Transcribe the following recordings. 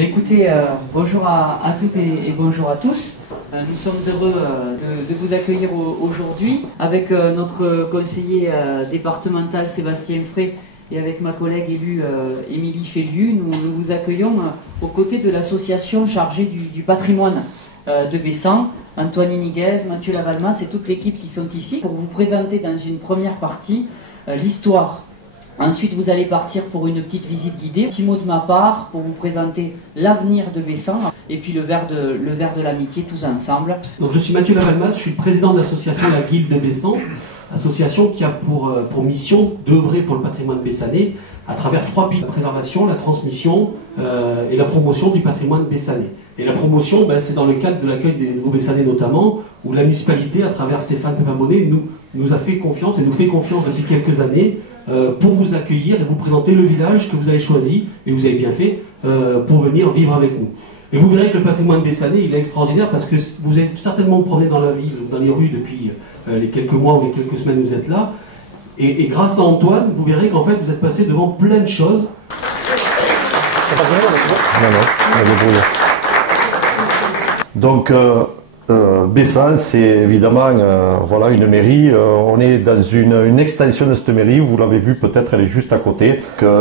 Écoutez, bonjour à toutes et bonjour à tous. Nous sommes heureux de vous accueillir aujourd'hui avec notre conseiller départemental Sébastien Frey et avec ma collègue élue Émilie Féliu. Nous vous accueillons aux côtés de l'association chargée du patrimoine de Bessan, Antoine Niguez, Mathieu Lavalmas et toute l'équipe qui sont ici pour vous présenter dans une première partie l'histoire. Ensuite, vous allez partir pour une petite visite guidée. Un petit mot de ma part pour vous présenter l'avenir de Bessan et puis le verre de l'amitié tous ensemble. Donc, je suis Mathieu Lavalmas, je suis le président de l'association La Guilde de Bessan, association qui a pour mission d'œuvrer pour le patrimoine bessanais à travers 3 piliers: la préservation, la transmission et la promotion du patrimoine bessanais. Et la promotion, c'est dans le cadre de l'accueil des nouveaux Bessanais notamment, où la municipalité, à travers Stéphane Pépin-Monet, nous a fait confiance et nous fait confiance depuis quelques années pour vous accueillir et vous présenter le village que vous avez choisi, et vous avez bien fait, pour venir vivre avec nous. Et vous verrez que le patrimoine bessanais, il est extraordinaire parce que vous êtes certainement promené dans la ville, dans les rues depuis les quelques mois ou les quelques semaines où vous êtes là. Et grâce à Antoine, vous verrez qu'en fait, vous êtes passé devant plein de choses. Donc, Bessan, c'est évidemment voilà, une mairie. On est dans une extension de cette mairie. Vous l'avez vu, peut-être, elle est juste à côté.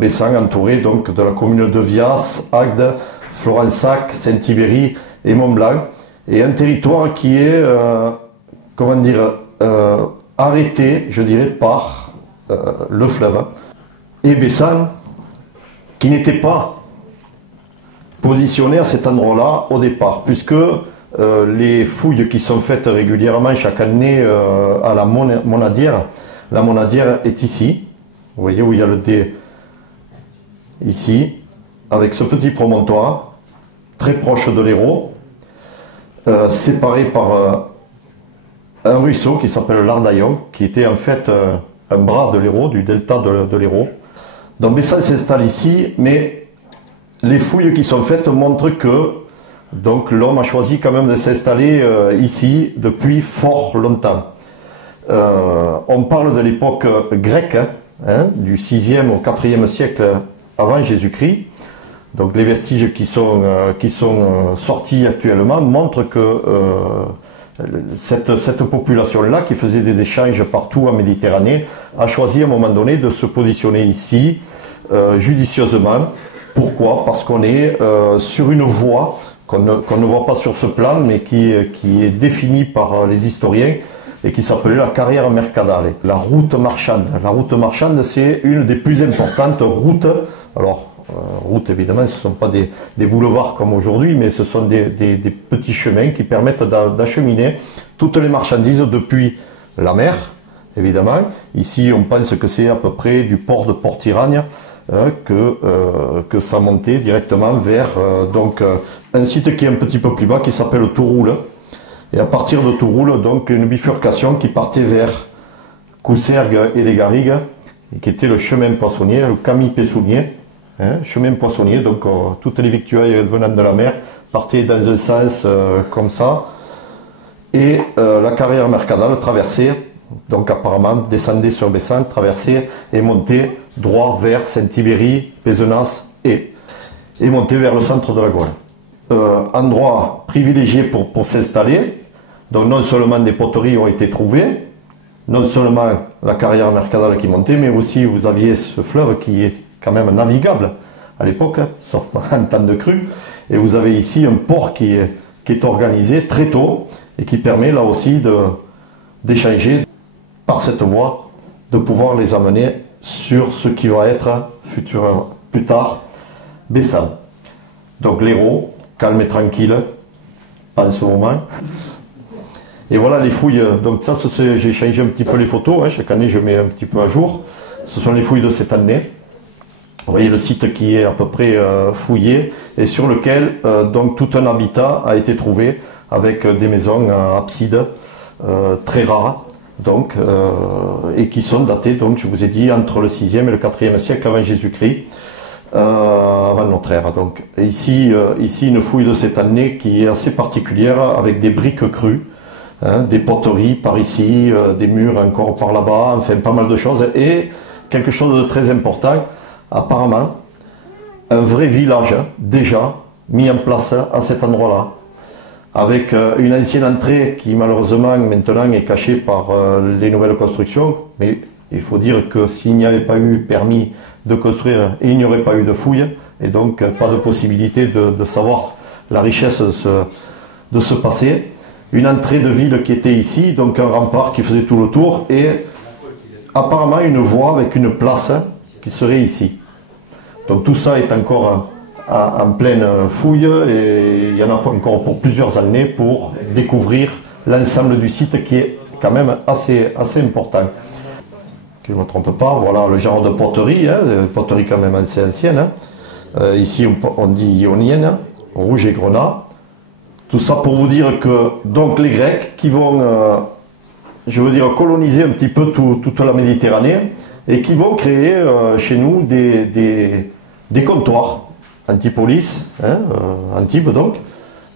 Bessan, entouré donc, de la commune de Vias, Agde, Florensac, Saint-Ibéry et Mont-Blanc. Et un territoire qui est, comment dire, arrêté, je dirais, par le fleuve. Et Bessan, qui n'était pas positionné à cet endroit-là au départ, puisque les fouilles qui sont faites régulièrement chaque année à la Monadière, la Monadière est ici, vous voyez où il y a le D, ici, avec ce petit promontoire, très proche de l'Hérault, séparé par un ruisseau qui s'appelle l'Ardaillon, qui était en fait un bras de l'Hérault, du delta de l'Hérault. Donc Bessan s'installe ici, mais les fouilles qui sont faites montrent que donc l'homme a choisi quand même de s'installer ici depuis fort longtemps. On parle de l'époque grecque, du 6e au 4e siècle avant Jésus-Christ. Donc les vestiges qui sont sortis actuellement montrent que cette population-là, qui faisait des échanges partout en Méditerranée, a choisi à un moment donné de se positionner ici judicieusement. Pourquoi? Parce qu'on est sur une voie qu'on ne voit pas sur ce plan, mais qui est définie par les historiens et qui s'appelait la carrière mercadale, la route marchande. La route marchande, c'est une des plus importantes routes. Alors, routes, évidemment, ce ne sont pas des boulevards comme aujourd'hui, mais ce sont des petits chemins qui permettent d'acheminer toutes les marchandises depuis la mer, évidemment. Ici, on pense que c'est à peu près du port de Port-Iragne, que ça montait directement vers donc un site qui est un petit peu plus bas qui s'appelle Touroule, et à partir de Touroule donc une bifurcation qui partait vers Coussergues et les Garrigues, et qui était le chemin poissonnier, le Camille Pessounier, chemin poissonnier. Donc toutes les victuailles venant de la mer partaient dans un sens comme ça, et la carrière mercadale traversait, donc apparemment descendait sur Bessan, traversait et montait droit vers Saint-Ibéry, Pézenas et montait vers le centre de la Gaule. Endroit privilégié pour s'installer. Donc non seulement des poteries ont été trouvées, non seulement la carrière mercadale qui montait, mais aussi vous aviez ce fleuve qui est quand même navigable à l'époque, sauf en temps de crue. Et vous avez ici un port qui est organisé très tôt et qui permet là aussi d'échanger par cette voie, de pouvoir les amener sur ce qui va être plus tard Bessan. Donc l'Hérault, calme et tranquille, pas en ce moment. Et voilà les fouilles. Donc ça, j'ai changé un petit peu les photos, chaque année je mets un petit peu à jour. Ce sont les fouilles de cette année. Vous voyez le site qui est à peu près fouillé et sur lequel donc tout un habitat a été trouvé avec des maisons absides très rares. Donc, et qui sont datés, donc je vous ai dit, entre le 6e et le 4e siècle avant Jésus-Christ, avant notre ère. Donc ici une fouille de cette année qui est assez particulière, avec des briques crues, des poteries par ici, des murs encore par là-bas, enfin pas mal de choses, et quelque chose de très important, apparemment, un vrai village déjà mis en place à cet endroit-là, avec une ancienne entrée qui malheureusement maintenant est cachée par les nouvelles constructions, mais il faut dire que s'il n'y avait pas eu permis de construire, il n'y aurait pas eu de fouilles, et donc pas de possibilité de savoir la richesse de ce passé. Une entrée de ville qui était ici, donc un rempart qui faisait tout le tour, et apparemment une voie avec une place qui serait ici. Donc tout ça est encore en pleine fouille, et il y en a encore pour plusieurs années pour découvrir l'ensemble du site qui est quand même assez important. Que je ne me trompe pas, voilà le genre de poterie, poterie quand même assez ancienne. Ici on dit ionienne, rouge et grenat. Tout ça pour vous dire que donc les Grecs qui vont, je veux dire, coloniser un petit peu toute la Méditerranée et qui vont créer chez nous des comptoirs. Antipolis, Antibes donc,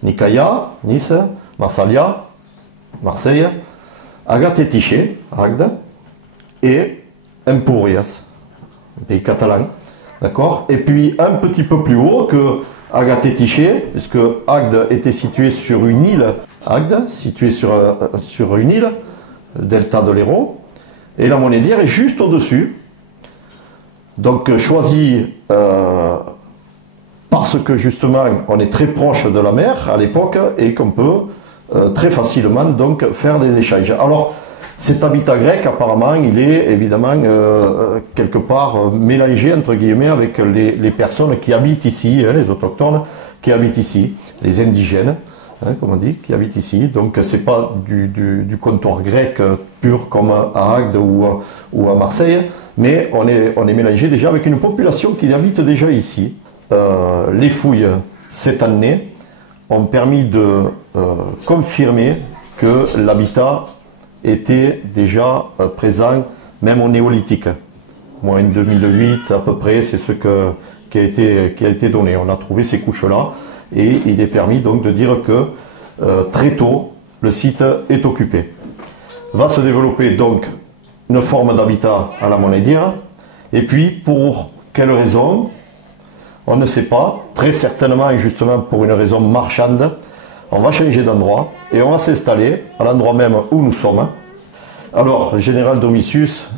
Nicaïa, Nice, Massalia, Marseille, Agathe-Tiché, Agde, et Empúries, un pays catalan, d'accord. Et puis un petit peu plus haut que Agathe-Tiché, puisque Agde était situé sur une île, Agde, situé sur une île, le delta de l'Hérault, et la Monédière est juste au-dessus. Donc choisi parce que justement on est très proche de la mer à l'époque et qu'on peut très facilement donc faire des échanges. Alors cet habitat grec apparemment il est évidemment quelque part mélangé entre guillemets avec les personnes qui habitent ici, les autochtones qui habitent ici, les indigènes, comme on dit, qui habitent ici. Donc c'est pas du comptoir grec pur comme à Agde ou à Marseille, mais on est mélangé déjà avec une population qui habite déjà ici. Les fouilles cette année ont permis de confirmer que l'habitat était déjà présent même au néolithique. Moins 2008 à peu près, c'est ce qui a été donné. On a trouvé ces couches-là et il est permis donc de dire que très tôt le site est occupé. Va se développer donc une forme d'habitat à la Monédière, et puis pour quelle raison? On ne sait pas, très certainement et justement pour une raison marchande, on va changer d'endroit et on va s'installer à l'endroit même où nous sommes. Alors, le général Domitius,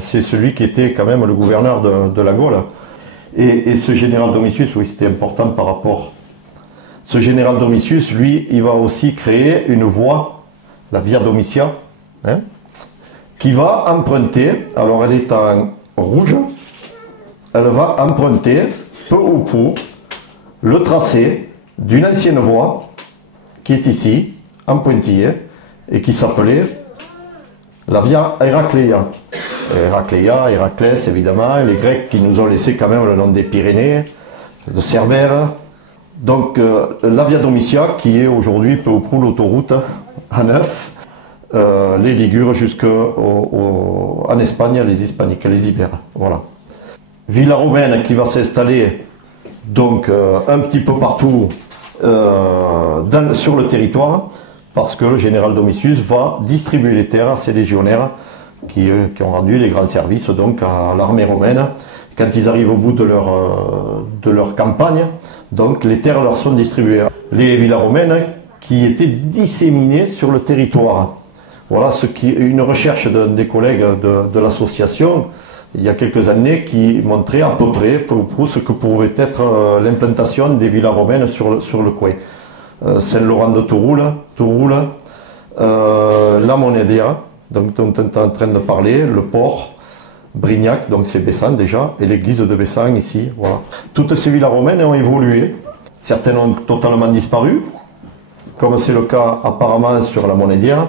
c'est celui qui était quand même le gouverneur de la Gaule. Et ce général Domitius, oui, c'était important par rapport. Ce général Domitius, lui, il va aussi créer une voie, la Via Domitia, qui va emprunter, alors elle est en rouge, elle va emprunter peu ou prou le tracé d'une ancienne voie qui est ici, en pointillé, et qui s'appelait la Via Héracléa. Héracléa, Héraclès évidemment, les Grecs qui nous ont laissé quand même le nom des Pyrénées, de Cerbère. Donc la Via Domitia qui est aujourd'hui peu ou prou l'autoroute A9, les Ligures jusqu'en Espagne, les Hispaniques, les Ibères. Voilà. Villa romaine qui va s'installer donc un petit peu partout sur le territoire, parce que le général Domitius va distribuer les terres à ses légionnaires qui ont rendu les grands services donc à l'armée romaine quand ils arrivent au bout de leur campagne. Donc les terres leur sont distribuées. Les villas romaines qui étaient disséminées sur le territoire. Voilà une recherche d'un des collègues de l'association il y a quelques années qui montrait à peu près pour ce que pouvait être l'implantation des villas romaines sur le coin. Saint-Laurent de Touroul, la Monédière, donc dont on est en train de parler, le port, Brignac, donc c'est Bessan déjà, et l'église de Bessan ici. Voilà. Toutes ces villas romaines ont évolué. Certaines ont totalement disparu, comme c'est le cas apparemment sur la Monédière,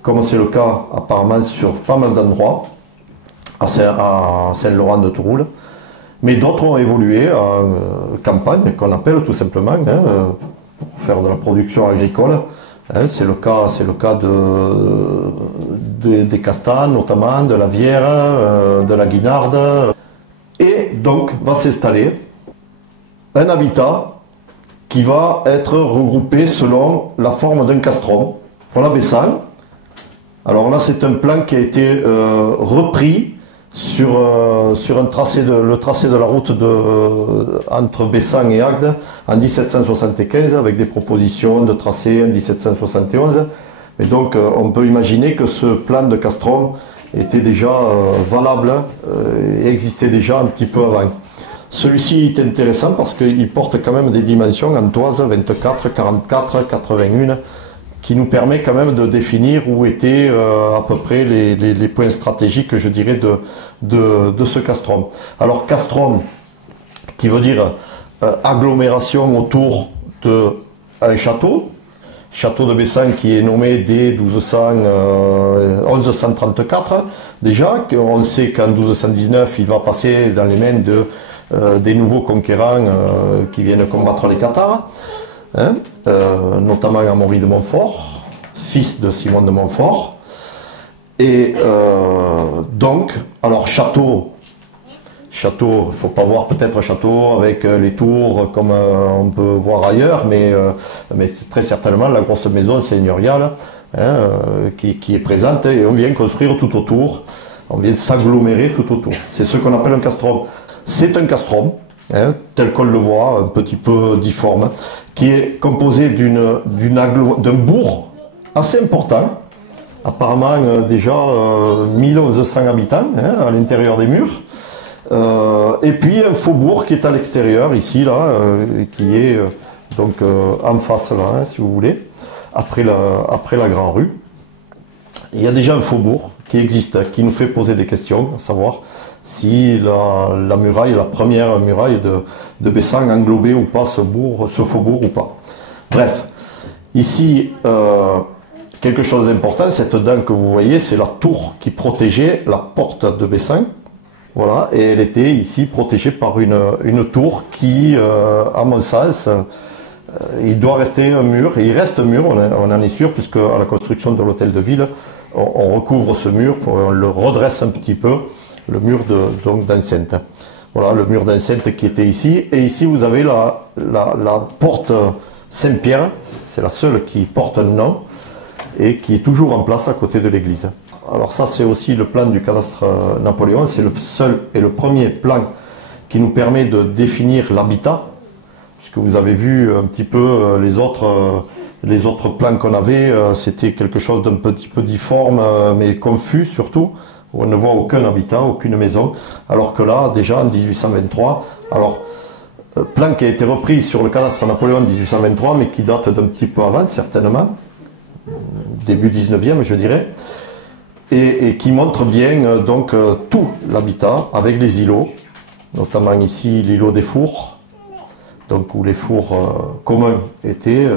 comme c'est le cas apparemment sur pas mal d'endroits, à Saint-Laurent de Touroul. Mais d'autres ont évolué en campagne, qu'on appelle tout simplement, pour faire de la production agricole. C'est le cas des castanes, notamment, de la Vière, de la Guinarde. Et donc va s'installer un habitat qui va être regroupé selon la forme d'un castrum. Voilà Bessan. Alors là, c'est un plan qui a été repris sur le tracé de la route entre Bessan et Agde en 1775 avec des propositions de tracé en 1771. Et donc on peut imaginer que ce plan de Castrum était déjà valable et existait déjà un petit peu avant. Celui-ci est intéressant parce qu'il porte quand même des dimensions en toise 24, 44, 81 qui nous permet quand même de définir où étaient à peu près les points stratégiques, je dirais, de ce castrum. Alors castrum, qui veut dire agglomération autour d'un château, château de Bessan qui est nommé dès 1134 déjà, on sait qu'en 1219 il va passer dans les mains des nouveaux conquérants qui viennent combattre les Cathares. Hein, notamment Amaury de Montfort, fils de Simon de Montfort. Et donc, alors château, il ne faut pas voir peut-être château avec les tours comme on peut voir ailleurs, mais très certainement la grosse maison seigneuriale qui est présente et on vient construire tout autour, on vient s'agglomérer tout autour. C'est ce qu'on appelle un castrum. C'est un castrum. Tel qu'on le voit, un petit peu difforme, qui est composé d'un bourg assez important, apparemment déjà 1100 habitants à l'intérieur des murs, et puis un faubourg qui est à l'extérieur, ici, là, qui est donc en face, là, si vous voulez, après la Grande Rue. Il y a déjà un faubourg qui existe, qui nous fait poser des questions, à savoir si la muraille, la première muraille de Bessan englobait ou pas ce faubourg ou pas. Bref, ici, quelque chose d'important, cette dent que vous voyez, c'est la tour qui protégeait la porte de Bessan. Voilà, et elle était ici protégée par une tour qui, à mon sens, il doit rester un mur, et il reste un mur, on en est sûr, puisque à la construction de l'hôtel de ville, on recouvre ce mur, on le redresse un petit peu, le mur d'enceinte. Voilà, le mur d'enceinte qui était ici. Et ici, vous avez la porte Saint-Pierre. C'est la seule qui porte un nom et qui est toujours en place à côté de l'église. Alors ça, c'est aussi le plan du cadastre Napoléon. C'est le seul et le premier plan qui nous permet de définir l'habitat. Puisque vous avez vu un petit peu les autres plans qu'on avait, c'était quelque chose d'un petit peu difforme, mais confus surtout. Où on ne voit aucun habitat, aucune maison, alors que là, déjà en 1823, alors, plan qui a été repris sur le cadastre Napoléon en 1823, mais qui date d'un petit peu avant, certainement, début 19e, je dirais, et qui montre bien donc tout l'habitat, avec les îlots, notamment ici l'îlot des fours, donc où les fours communs étaient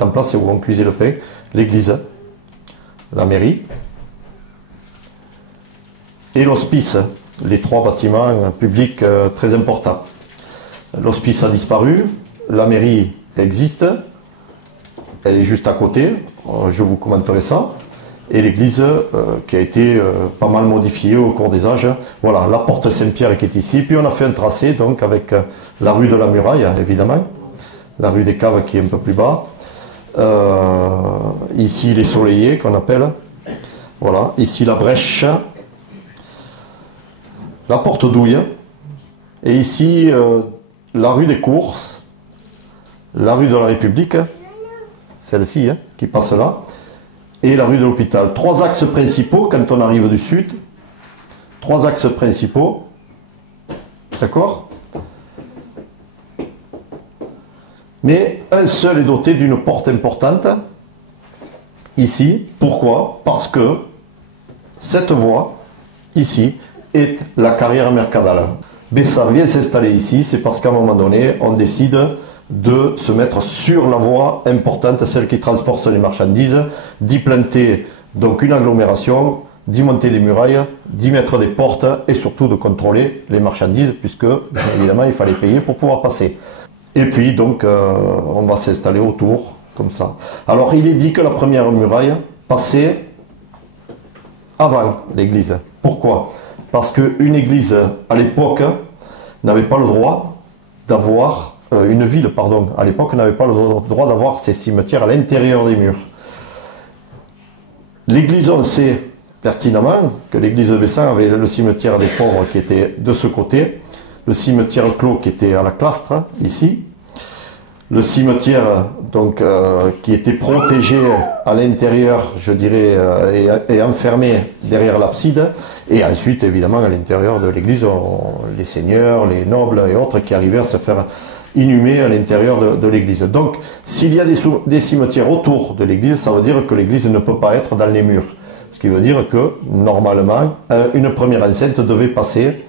en place et où on cuisait le pain, l'église, la mairie, et l'hospice, les trois bâtiments publics très importants. L'hospice a disparu, la mairie existe, elle est juste à côté, je vous commenterai ça, et l'église qui a été pas mal modifiée au cours des âges. Voilà, la porte Saint-Pierre qui est ici, puis on a fait un tracé donc avec la rue de la Muraille, évidemment, la rue des Caves qui est un peu plus bas, ici les Soleillers qu'on appelle, voilà, ici la Brèche, la porte d'Ouille, et ici la rue des Courses, la rue de la République, celle-ci qui passe là, et la rue de l'Hôpital. Trois axes principaux quand on arrive du sud, trois axes principaux, d'accord? Mais un seul est doté d'une porte importante, ici. Pourquoi? Parce que cette voie, ici, est la carrière mercadale. Bessan vient s'installer ici, c'est parce qu'à un moment donné, on décide de se mettre sur la voie importante, celle qui transporte les marchandises, d'y planter donc une agglomération, d'y monter des murailles, d'y mettre des portes et surtout de contrôler les marchandises, puisque bien évidemment il fallait payer pour pouvoir passer. Et puis donc on va s'installer autour, comme ça. Alors il est dit que la première muraille passait avant l'église. Pourquoi? Parce qu'une église, à l'époque, n'avait pas le droit d'avoir, une ville, pardon, à l'époque, n'avait pas le droit d'avoir ses cimetières à l'intérieur des murs. L'église, on sait, pertinemment que l'église de Bessan avait le cimetière des pauvres qui était de ce côté, le cimetière clos qui était à la Clastre, ici, le cimetière donc, qui était protégé à l'intérieur, je dirais, et enfermé derrière l'abside, et ensuite, évidemment, à l'intérieur de l'église, les seigneurs, les nobles et autres qui arrivaient à se faire inhumer à l'intérieur de l'église. Donc, s'il y a des cimetières autour de l'église, ça veut dire que l'église ne peut pas être dans les murs. Ce qui veut dire que, normalement, une première enceinte devait passer,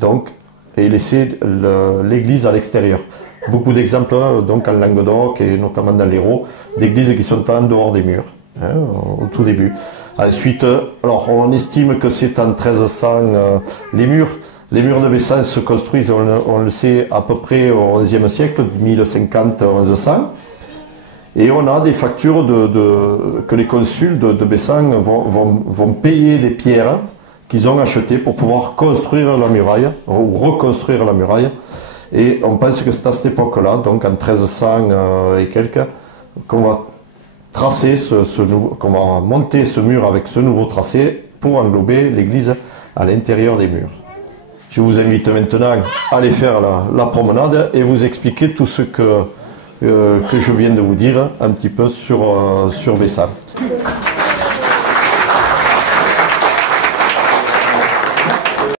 donc, et laisser l'église à l'extérieur. Beaucoup d'exemples, donc, en Languedoc et notamment dans l'Hérault, d'églises qui sont en dehors des murs, hein, au tout début. Ensuite, alors, on estime que c'est en 1300, les murs de Bessan se construisent, on le sait, à peu près au XIe siècle, 1050-1100. Et on a des factures que les consuls de Bessan vont payer des pierres qu'ils ont achetées pour pouvoir construire la muraille, ou reconstruire la muraille. Et on pense que c'est à cette époque-là, donc en 1300 et quelques, qu'on va tracer qu'on va monter ce mur avec ce nouveau tracé pour englober l'église à l'intérieur des murs. Je vous invite maintenant à aller faire la promenade et vous expliquer tout ce que je viens de vous dire un petit peu sur Bessan.